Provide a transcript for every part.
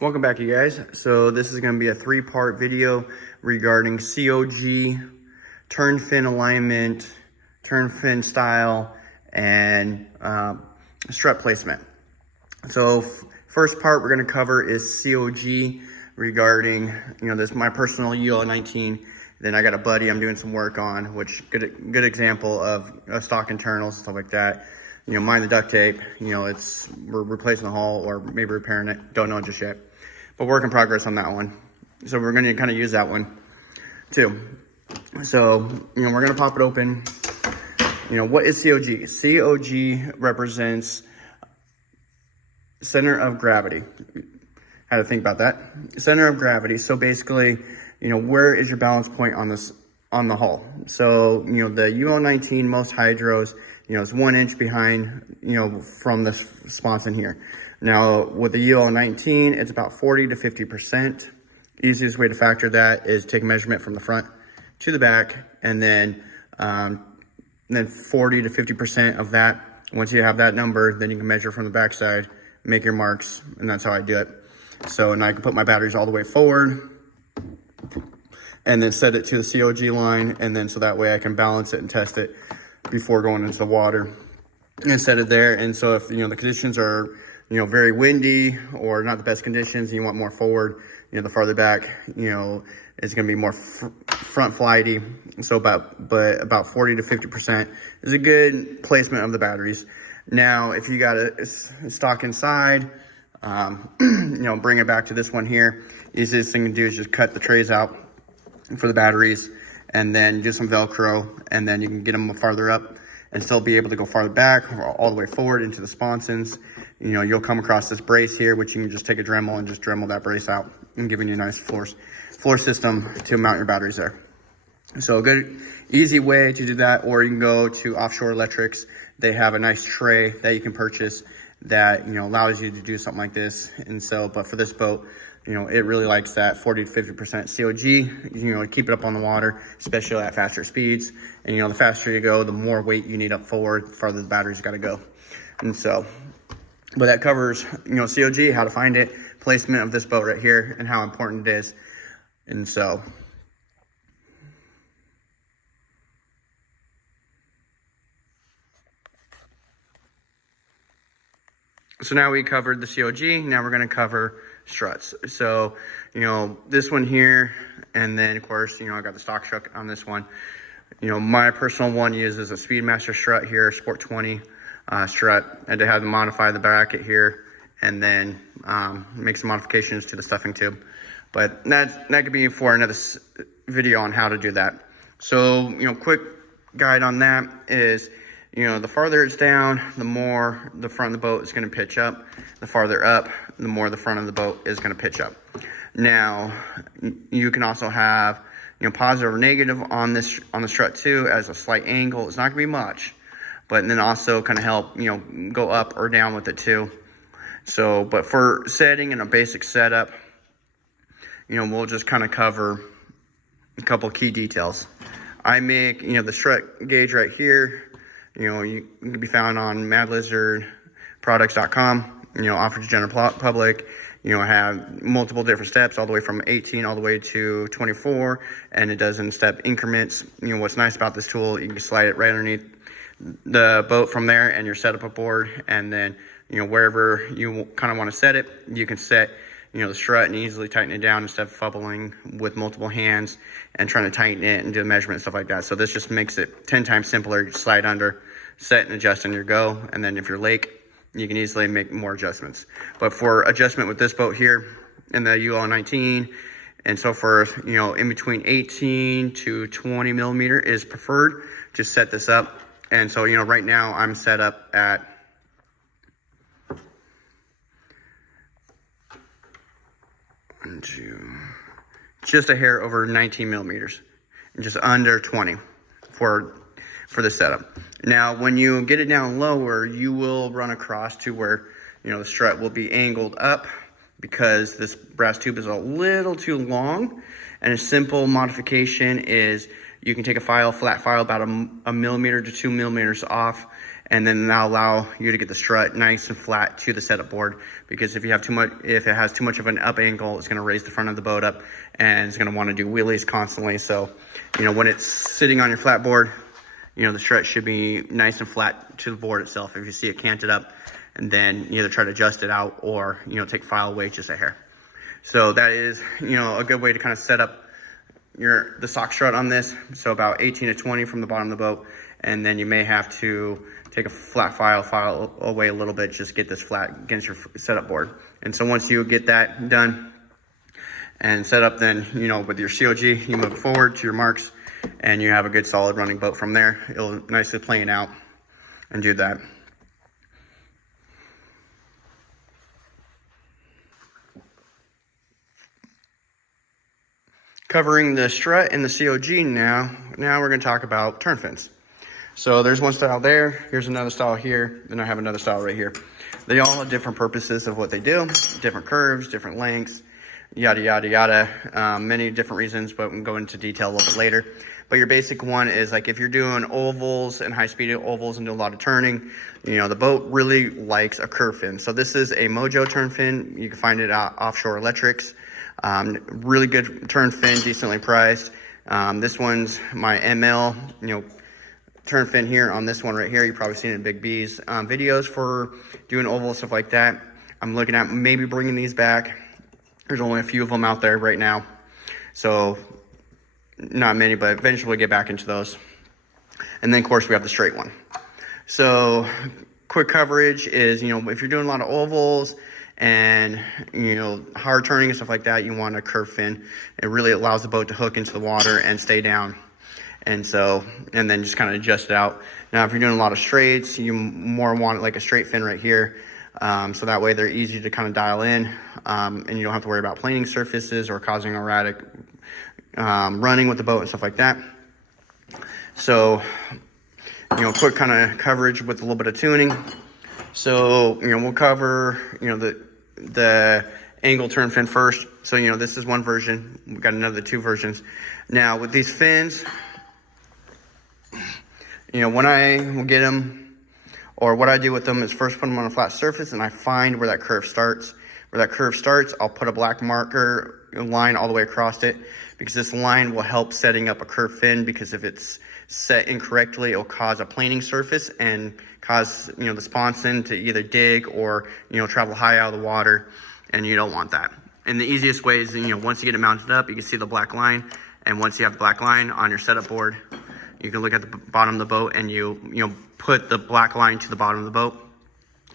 Welcome back, you guys. So this is going to be a three-part video regarding COG, turn fin alignment, turn fin style, and strut placement. So first part we're going to cover is COG regarding, this my personal UL 19. Then I got a buddy I'm doing some work on, which good example of stock internals, stuff like that. Mind the duct tape, we're replacing the hull or maybe repairing it. Don't know just yet, but work in progress on that one. So we're going to kind of use that one too. So, we're going to pop it open. What is COG? COG represents center of gravity. Had to think about that. Center of gravity. So basically, where is your balance point on this, on the hull? So, the UL 19, most hydros, it's 1 inch behind, from the sponson here. Now with the UL 19, it's about 40 to 50%. Easiest way to factor that is take a measurement from the front to the back, and then 40 to 50% of that. Once you have that number, then you can measure from the back side, make your marks, and that's how I do it. So, and I can put my batteries all the way forward and then set it to the COG line, and then so that way I can balance it and test it before going into the water and set it there. And so if, the conditions are, very windy or not the best conditions, and you want more forward, the farther back, it's going to be more front flighty. So about 40 to 50% is a good placement of the batteries. Now, if you got a stock inside, bring it back to this one here. Easiest thing to do is just cut the trays out for the batteries and then do some Velcro, and then you can get them farther up and still be able to go farther back or all the way forward into the sponsons. You'll come across this brace here, which you can just take a Dremel and just Dremel that brace out and giving you a nice floor system to mount your batteries there. So a good, easy way to do that, or you can go to Offshore Electrics. They have a nice tray that you can purchase that, allows you to do something like this. And so, but for this boat, it really likes that 40 to 50% COG, keep it up on the water, especially at faster speeds. And, the faster you go, the more weight you need up forward, the farther the battery's got to go. And so, but that covers, COG, how to find it, placement of this boat right here, and how important it is. And so, now we covered the COG. Now we're going to cover struts. So, this one here, and then of course, I got the stock strut on this one. My personal one uses a Speedmaster strut here, Sport 20 strut. I had to have to modify the bracket here, and then make some modifications to the stuffing tube. But that could be for another video on how to do that. So, quick guide on that is, the farther it's down, the more the front of the boat is going to pitch up. The farther up, the more the front of the boat is going to pitch up. Now, you can also have, positive or negative on the strut too, as a slight angle. It's not going to be much, but then also kind of help, go up or down with it too. So, but for setting and a basic setup, we'll just kind of cover a couple key details. I make, the strut gauge right here. You can be found on madlizardproducts.com, offered to general public. I have multiple different steps, all the way from 18 all the way to 24, and it does in step increments. What's nice about this tool, you can slide it right underneath the boat from there and your setup aboard, and then, wherever you kind of want to set it, you can set, the strut and easily tighten it down instead of fumbling with multiple hands and trying to tighten it and do a measurement and stuff like that. So this just makes it 10 times simpler. You slide under, set and adjust on your go, and then if you're lake, you can easily make more adjustments. But for adjustment with this boat here in the UL 19, and so for, in between 18 to 20 millimeter is preferred. Just set this up. And so, right now I'm set up at just a hair over 19 millimeters, and just under 20 for the setup. Now, when you get it down lower, you will run across to where, the strut will be angled up because this brass tube is a little too long. And a simple modification is you can take a flat file about a millimeter to 2 millimeters off, and then that'll allow you to get the strut nice and flat to the setup board, because if it has too much of an up angle, it's going to raise the front of the boat up and it's going to want to do wheelies constantly. So, you know, when it's sitting on your flat board, you know, the strut should be nice and flat to the board itself. If you see it canted up, and then you either try to adjust it out or, you know, take file away just a hair. So that is, you know, a good way to kind of set up the sock strut on this. So about 18 to 20 from the bottom of the boat, and then you may have to take a flat file away a little bit, just get this flat against your setup board. And so once you get that done and set up, then, you know, with your COG, you move forward to your marks and you have a good solid running boat from there. It'll nicely plane out and do that. Covering the strut and the COG now we're going to talk about turn fins. So there's one style there, here's another style here, then I have another style right here. They all have different purposes of what they do, different curves, different lengths, yada, yada, yada, many different reasons, but we can go into detail a little bit later. But your basic one is like if you're doing ovals and high-speed ovals and do a lot of turning, you know, the boat really likes a curve fin. So this is a Mojo turn fin. You can find it at Offshore Electrics. Really good turn fin, decently priced. This one's my ML, you know, turn fin here on this one right here. You've probably seen it in Big B's videos for doing oval stuff like that. I'm looking at maybe bringing these back. There's only a few of them out there right now, so not many, but eventually we'll get back into those. And then of course we have the straight one. So quick coverage is, you know, if you're doing a lot of ovals and, you know, hard turning and stuff like that, you want a curve fin. It really allows the boat to hook into the water and stay down. And so, and then just kind of adjust it out. Now, if you're doing a lot of straights, you more want like a straight fin right here. So that way they're easy to kind of dial in, and you don't have to worry about planing surfaces or causing erratic running with the boat and stuff like that. So, you know, quick kind of coverage with a little bit of tuning. So, you know, we'll cover, you know, the angle turn fin first. So, you know, this is one version. We've got another two versions. Now, with these fins, you know, when I will get them, or what I do with them is first put them on a flat surface and I find where that curve starts. Where that curve starts, I'll put a black marker line all the way across it, because this line will help setting up a curve fin, because if it's set incorrectly, it'll cause a planing surface and cause, you know, the sponson to either dig or, you know, travel high out of the water, and you don't want that. And the easiest way is, you know, once you get it mounted up, you can see the black line, and once you have the black line on your setup board, you can look at the bottom of the boat and you know, put the black line to the bottom of the boat,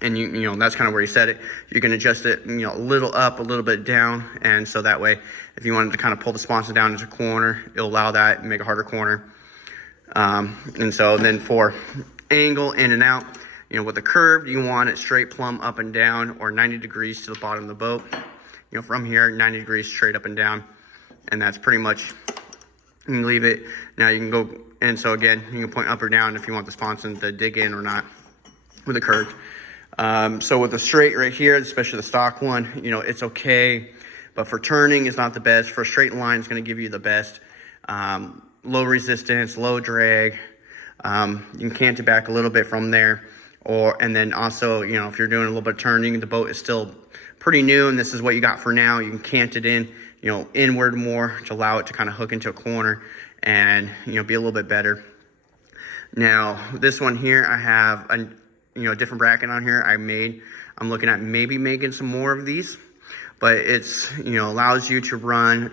and you know, that's kind of where you set it. You can adjust it, you know, a little up, a little bit down, and so that way, if you wanted to kind of pull the sponson down into a corner, it'll allow that and make a harder corner. And so then for angle in and out, you know, with the curved, you want it straight plumb up and down, or 90 degrees to the bottom of the boat. You know, from here, 90 degrees straight up and down, and that's pretty much, you can leave it. Now you can go, and so again, you can point up or down if you want the sponson to dig in or not with a curve. So with the straight right here, especially the stock one, you know, it's okay, but for turning, it's not the best. For a straight line, it's going to give you the best. Low resistance, low drag. You can cant it back a little bit from there. And then also, you know, if you're doing a little bit of turning, the boat is still pretty new, and this is what you got for now. You can cant it in, you know, inward more to allow it to kind of hook into a corner and, you know, be a little bit better. Now, this one here, I have a, you know, different bracket on here I'm looking at maybe making some more of these, but it's, you know, allows you to run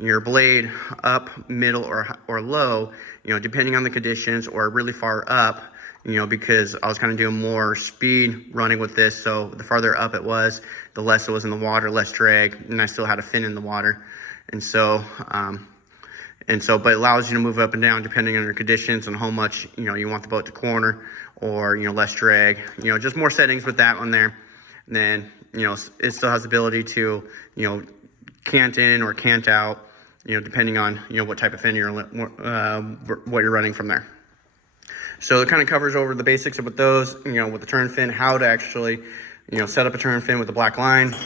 your blade up, middle, or low, you know, depending on the conditions, or really far up, you know, because I was kind of doing more speed running with this. So the farther up it was, the less it was in the water, less drag, and I still had a fin in the water. And so, but it allows you to move up and down depending on your conditions and how much, you know, you want the boat to corner, or, you know, less drag, you know, just more settings with that one there. And then, you know, it still has the ability to, you know, cant in or cant out, you know, depending on, you know, what type of fin what you're running from there. So it kind of covers over the basics of with those, you know, with the turn fin, how to actually, you know, set up a turn fin with the black line.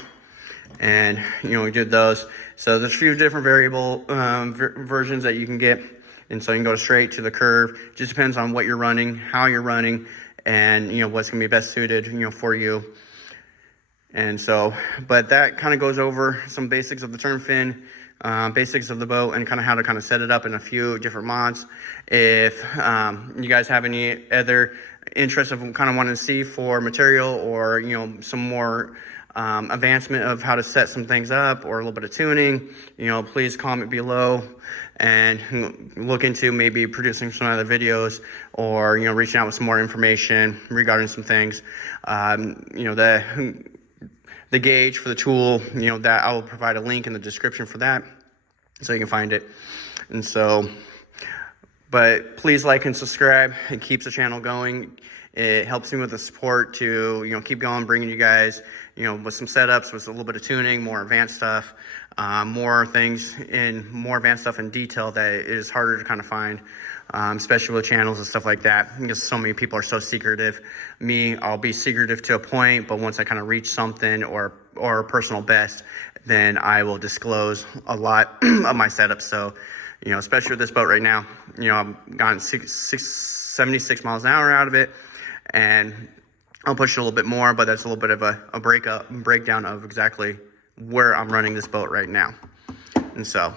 And, you know, we did those. So there's a few different variable versions that you can get. And so you can go straight to the curve. Just depends on what you're running, how you're running, and, you know, what's going to be best suited, you know, for you. And so, but that kind of goes over some basics of the turn fin, basics of the boat, and kind of how to kind of set it up in a few different mods. If you guys have any other interest of kind of wanting to see for material, or, you know, some more advancement of how to set some things up, or a little bit of tuning, you know, please comment below and look into maybe producing some other videos, or, you know, reaching out with some more information regarding some things. You know, the gauge for the tool, you know, that I will provide a link in the description for that, so you can find it. And so, but please like and subscribe. It keeps the channel going. It helps me with the support to, you know, keep going, bringing you guys, you know, with some setups, with a little bit of tuning, more advanced stuff, more things in more advanced stuff in detail that is harder to kind of find, especially with channels and stuff like that, because so many people are so secretive. Me, I'll be secretive to a point, but once I kind of reach something or a personal best, then I will disclose a lot of my setups. So, you know, especially with this boat right now, you know, I've gotten 76 miles an hour out of it, and I'll push it a little bit more, but that's a little bit of a breakdown of exactly where I'm running this boat right now. And so